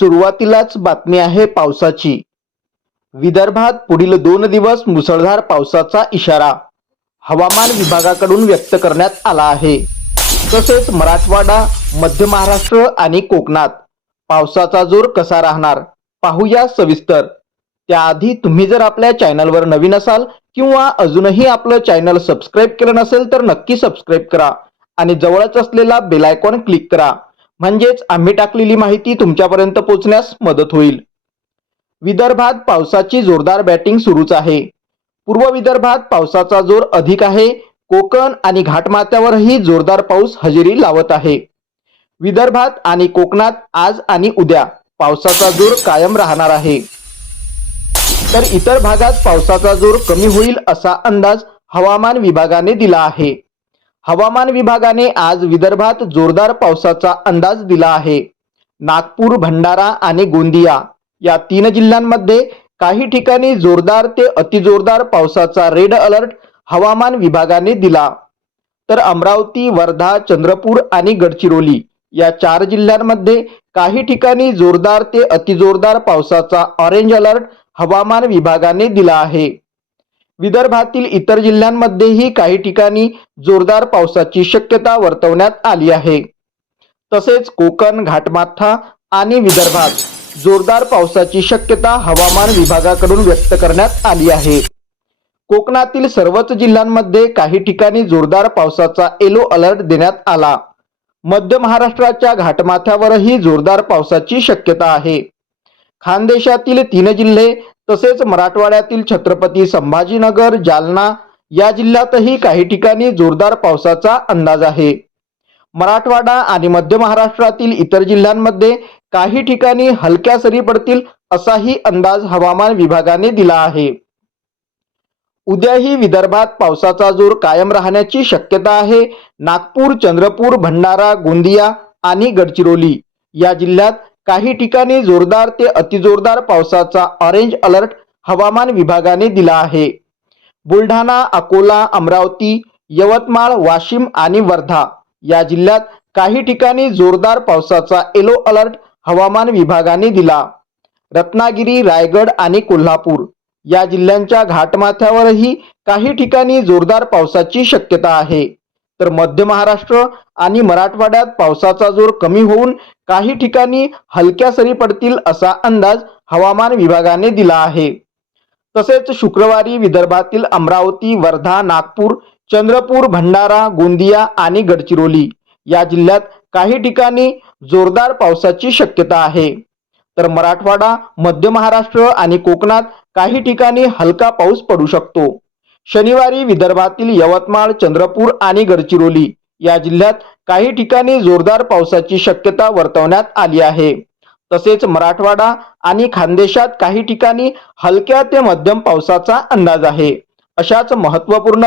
सुरुवातीलाच बातमी आहे पावसाची. विदर्भात पुढील दोन दिवस मुसळधार पावसाचा इशारा हवामान विभागाकडून व्यक्त करण्यात आला आहे. तसेच मराठवाडा मध्य महाराष्ट्र आणि कोकणात पावसाचा जोर कसा राहणार पाहूया सविस्तर. त्याआधी तुम्ही जर आपल्या चॅनलवर नवीन असाल किंवा अजूनही आपलं चॅनल सबस्क्राईब केलं नसेल तर नक्की सबस्क्राईब करा आणि जवळच असलेला बेलायकॉन क्लिक करा. म्हणजेच आम्ही टाकलेली माहिती तुमच्यापर्यंत पोहोचण्यास मदत होईल. विदर्भात पावसाची जोरदार बॅटिंग सुरूच आहे. पूर्व विदर्भात पावसाचा जोर अधिक आहे. कोकण आणि घाटमाथ्यावरही जोरदार पाऊस हजेरी लावत आहे. विदर्भात आणि कोकणात आज आणि उद्या पावसाचा जोर कायम राहणार आहे. तर इतर भागात पावसाचा जोर कमी होईल असा अंदाज हवामान विभागाने दिला आहे. हवामान विभागाने आज विदर्भात जोरदार पावसाचा अंदाज दिला आहे. नागपूर भंडारा आणि गोंदिया या तीन जिल्ह्यांमध्ये काही ठिकाणी जोरदार ते अतिजोरदार पावसाचा रेड अलर्ट हवामान विभागाने दिला. तर अमरावती वर्धा चंद्रपूर आणि गडचिरोली या चार जिल्ह्यांमध्ये काही ठिकाणी जोरदार ते अतिजोरदार पावसाचा ऑरेंज अलर्ट हवामान विभागाने दिला आहे. विदर्भातील इतर जिल्ह्यांमध्येही काही ठिकाणी जोरदार पावसाची शक्यता वर्तवण्यात आली आहे. तसेच कोकण घाटमाथा आणि विदर्भात जोरदार पावसाची शक्यता हवामान विभागाकडून व्यक्त करण्यात आली आहे. कोकणातील सर्वच जिल्ह्यांमध्ये काही ठिकाणी जोरदार पावसाचा येलो अलर्ट देण्यात आला. मध्य महाराष्ट्राच्या घाटमाथ्यावरही जोरदार पावसाची शक्यता आहे. खानदेशातील तीन जिल्हे तसेच मराठवाड्यातील छत्रपती संभाजीनगर जालना या जिल्ह्यातही काही ठिकाणी जोरदार पावसाचा अंदाज आहे. मराठवाडा आणि मध्य महाराष्ट्रातील इतर जिल्ह्यांमध्ये काही ठिकाणी हलक्या सरी पडतील असाही अंदाज हवामान विभागाने दिला आहे. उद्याही विदर्भात पावसाचा जोर कायम राहण्याची शक्यता आहे. नागपूर चंद्रपूर भंडारा गोंदिया आणि गडचिरोली या जिल्ह्यात काही ठिकाणी जोरदार ते अतिजोरदार पावसाचा ऑरेंज अलर्ट हवामान विभागाने दिला आहे. बुलढाणा अकोला अमरावती यवतमाळ वाशिम आणि वर्धा या जिल्ह्यात काही ठिकाणी जोरदार पावसाचा येलो अलर्ट हवामान विभागाने दिला. रत्नागिरी रायगड आणि कोल्हापूर या जिल्ह्यांच्या घाटमाथ्यावरही काही ठिकाणी जोरदार पावसाची शक्यता आहे. तर मध्य महाराष्ट्र आणि मराठवाड्यात पावसाचा जोर कमी होऊन काही ठिकाणी हलक्या सरी पडतील असा अंदाज हवामान विभागाने दिला आहे. तसेच शुक्रवारी विदर्भातील अमरावती वर्धा नागपूर चंद्रपूर भंडारा गोंदिया आणि गडचिरोली या जिल्ह्यात काही ठिकाणी जोरदार पावसाची शक्यता आहे. तर मराठवाडा मध्य महाराष्ट्र आणि कोकणात काही ठिकाणी हलका पाऊस पडू शकतो. शनिवारी विदर्भातील यवतमाळ चंद्रपूर आणि गडचिरोली या जिल्ह्यात काही ठिकाणी जोरदार पावसाची शक्यता वर्तवण्यात आली आहे. तसेच मराठवाडा आणि खानदेशात काही ठिकाणी हलक्या ते मध्यम पावसाचा अंदाज आहे. अशाच महत्त्वपूर्ण